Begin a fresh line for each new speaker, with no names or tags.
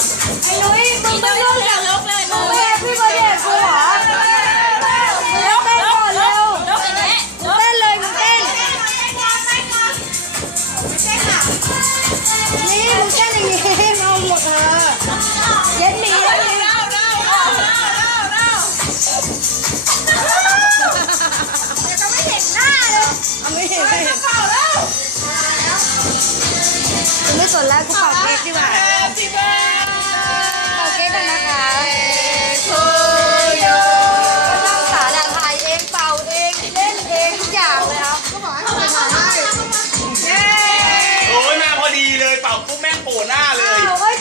ไอ้นุ้ยมึง
ต้
ไม่
อง
รู้
เร็วลุกเลย
มึงแอบพี่บอลเด็กกูเหรอลุกเต้นก่อนเร็ว
ลุกอย่างนี้
มึงเต้นเลยมึงเต้นนี่มึงเต้นอย่างนี้เอาหมดเย็นหนีเย็นหนีจะไม่เห็นหน้าเลยไม่เห็นไม่เห็นกูไม่สนแล้วกูเป่าเค้กดีกว่าเป่าเค้กกันนะคะก็นั่งสาดาถ่ายเองเป่าเองเล่นเองทุกอย่างเลยครับก็บอกให้ทำให้
โอ้ยมาพอดีเลยเป่าปุ๊บแม่งโผล่หน้าเลย
อ้าวเฮ้ย